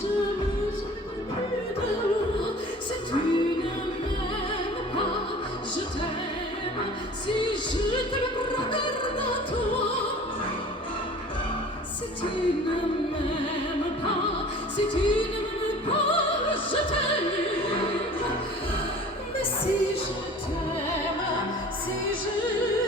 je me jette plus de l'eau. Si tu ne m'aimes pas, je t'aime. Si je te le regarde à toi. Si tu ne m'aimes pas, si tu ne m'aimes pas, je t'aime. Mais si je t'aime, si je